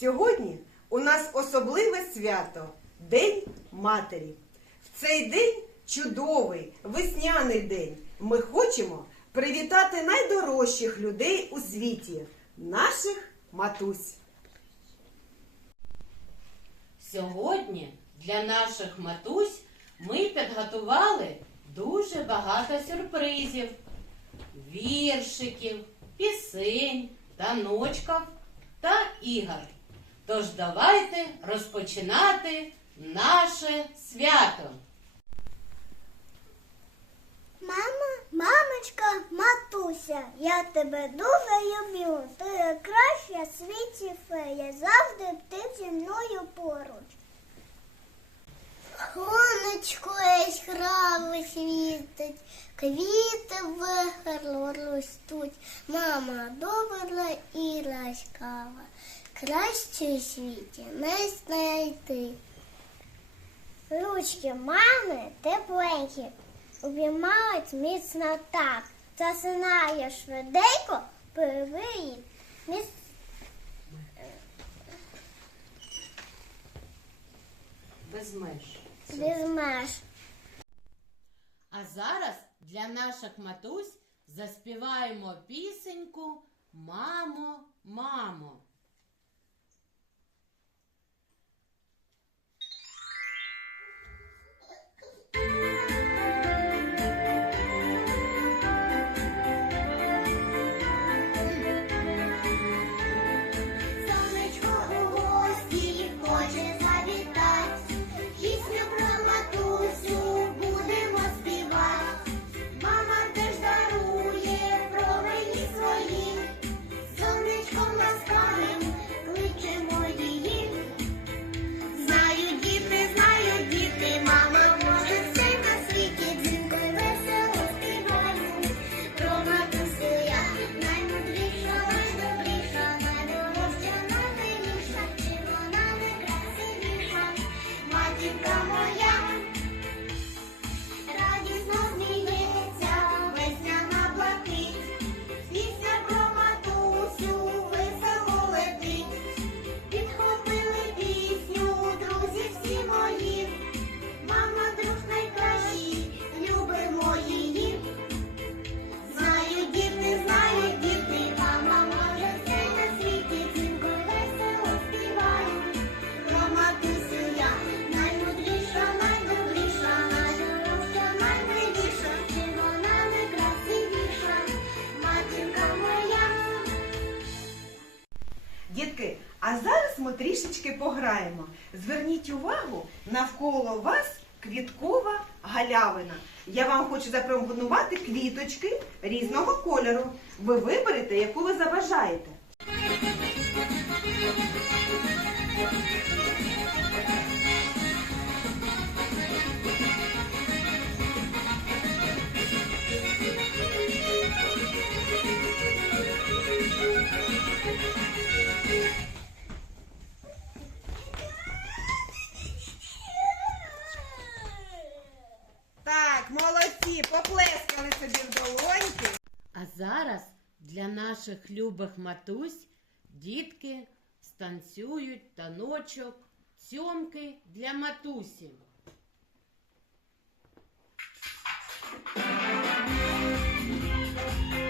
Сьогодні у нас особливе свято День Матері. В цей день чудовий весняний день. Ми хочемо привітати найдорожчих людей у світі, наших матусь. Сьогодні для наших матусь ми підготували дуже багато сюрпризів, віршиків, пісень, таночків та ігор. Тож давайте розпочинати наше свято. Мама, мамочка, матуся, я тебе дуже люблю. Ти найкраща в світі фея. Завжди ти зі мною поруч. Сонечко яскраво світить, квіти вигарло ростуть. Мама добра і ласкава. Краще у світі не знайти. Ручки мами тепленькі, обіймають міцно так. Засинає швиденько, привиїть міц... Без меж. без меж. А зараз для наших матусь заспіваємо пісеньку Мамо, мамо. Трішечки пограємо. Зверніть увагу, навколо вас квіткова галявина. Я вам хочу запропонувати квіточки різного кольору. Ви виберете, яку ви забажаєте. Наших любих матусь дітки станцюють таночок цьомки для матусі. Хто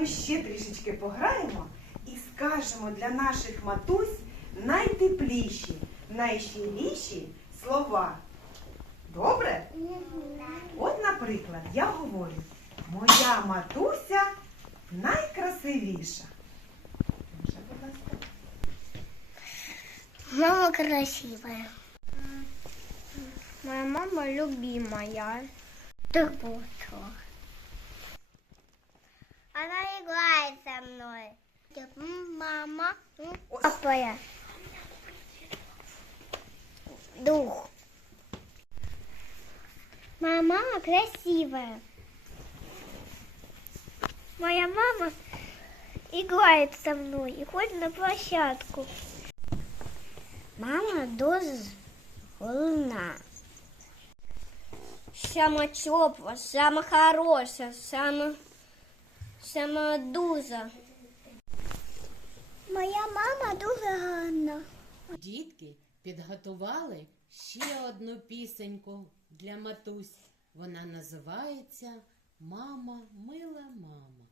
ми ще трішечки пограємо і скажемо для наших матусь найтепліші, найщиріші слова. Добре? От, наприклад, я говорю, моя матуся найкрасивіша. Мама красива. Моя мама любимая. Ты Она играет со мной. Мама, ну, папа. Дух. Моя мама красивая. Моя мама играет со мной и ходит на площадку. Мама доза луна. Самая теплая, самая хорошая, самая... самодуза. Моя мама дуже гарна. Дітки підготували ще одну пісеньку для матусь. Вона називається Мама, мила мама.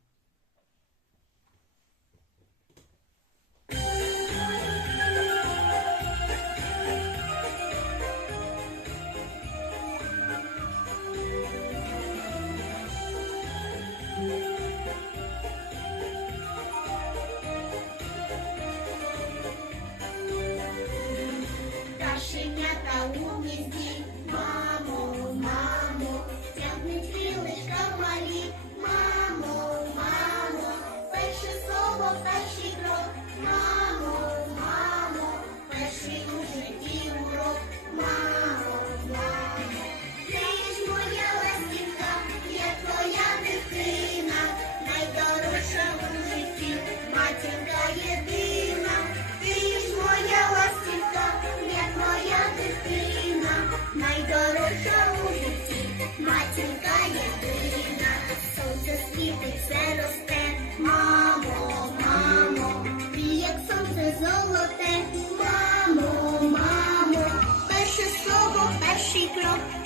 you.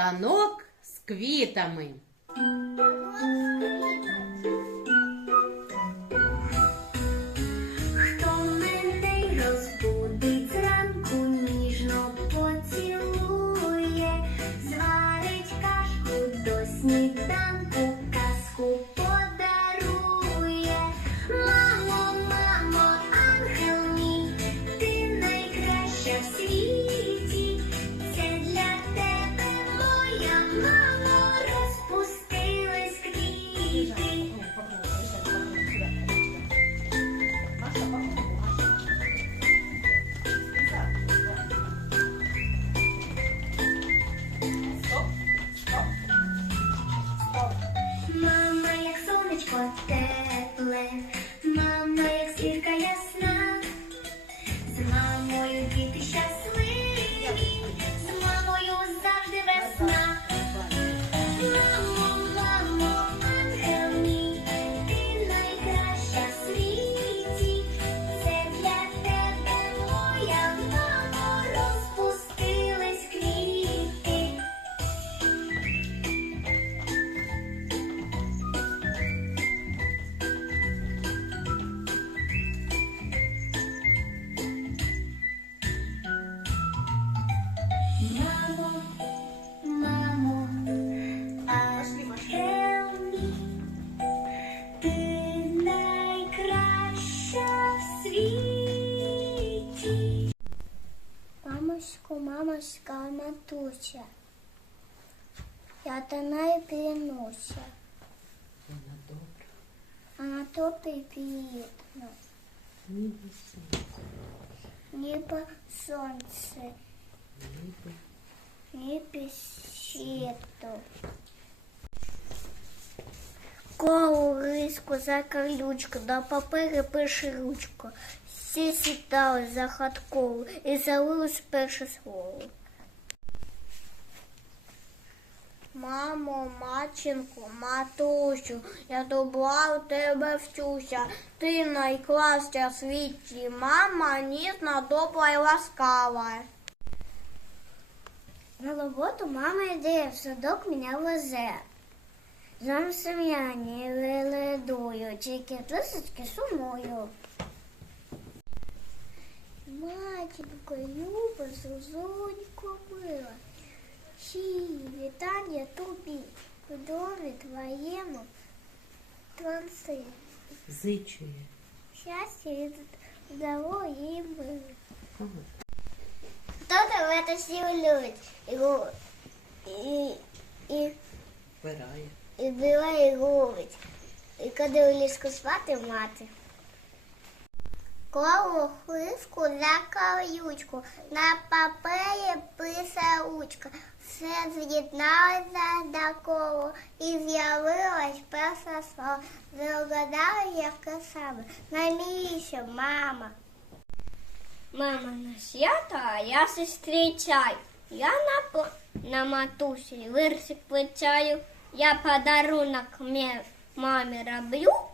станок з квітами. матуся. Я до неї клянуся. Вона добра, Вона топить приємно. ніби сонце, Ніби сонце, ніби ніби світло. Колу риску за колючку, до папери пише ручку. Всі сідали за хаткову і залилось перше слово. Мамо, матінку, матусю, я добла у тебе вчуся. Ти найкраща в світі, мама ніжна, добра і ласкава. На роботу мама йде, в садок мене везе. Зам сім'я не виледую, тільки трисочки сумую. Матінко, люба, зозонько мила, Щирі вітання тобі, в домі твоєму, транси, зичує. щастя і здоров'я і миру. Хто тебе всі любить? Гу- і, і, Вбирає. і била і губить. І коли у ліску спати мати. Коло хлиску за калючку, на папері пише. Все з'єдналося до колу і з'явилось перше слово. Загадала, яке саме. Навіщо, мама? Мама на свято, а я зустрічаю. Я на, на матусі вирсик плечаю. Я подарунок мамі роблю.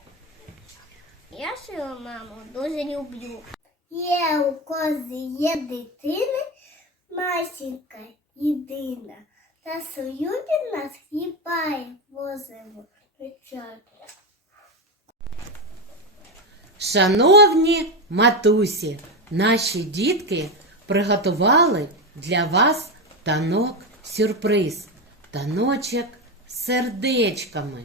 Я свою маму дуже люблю. Є у кози є дитини, масінька єдина. Та свою від нас хлібає возимо. печати. Шановні матусі, наші дітки приготували для вас танок сюрприз. Таночок з сердечками.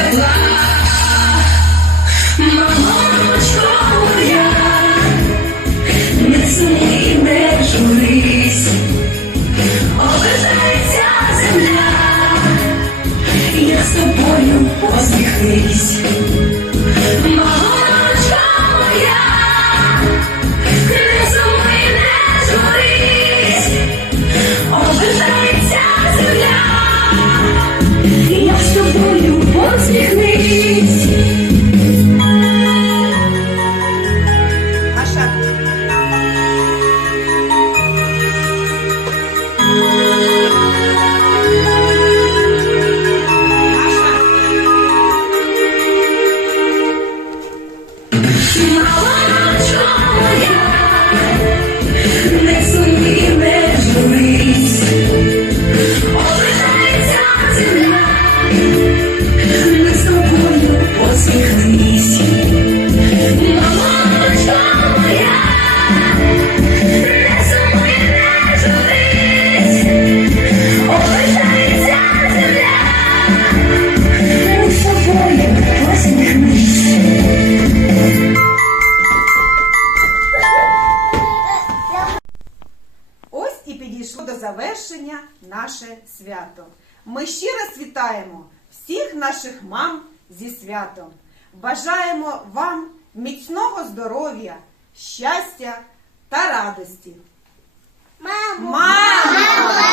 посміхнись. Підійшло до завершення наше свято. Ми щиро світаємо вітаємо всіх наших мам зі святом. Бажаємо вам міцного здоров'я, щастя та радості. Мамо! Мамо!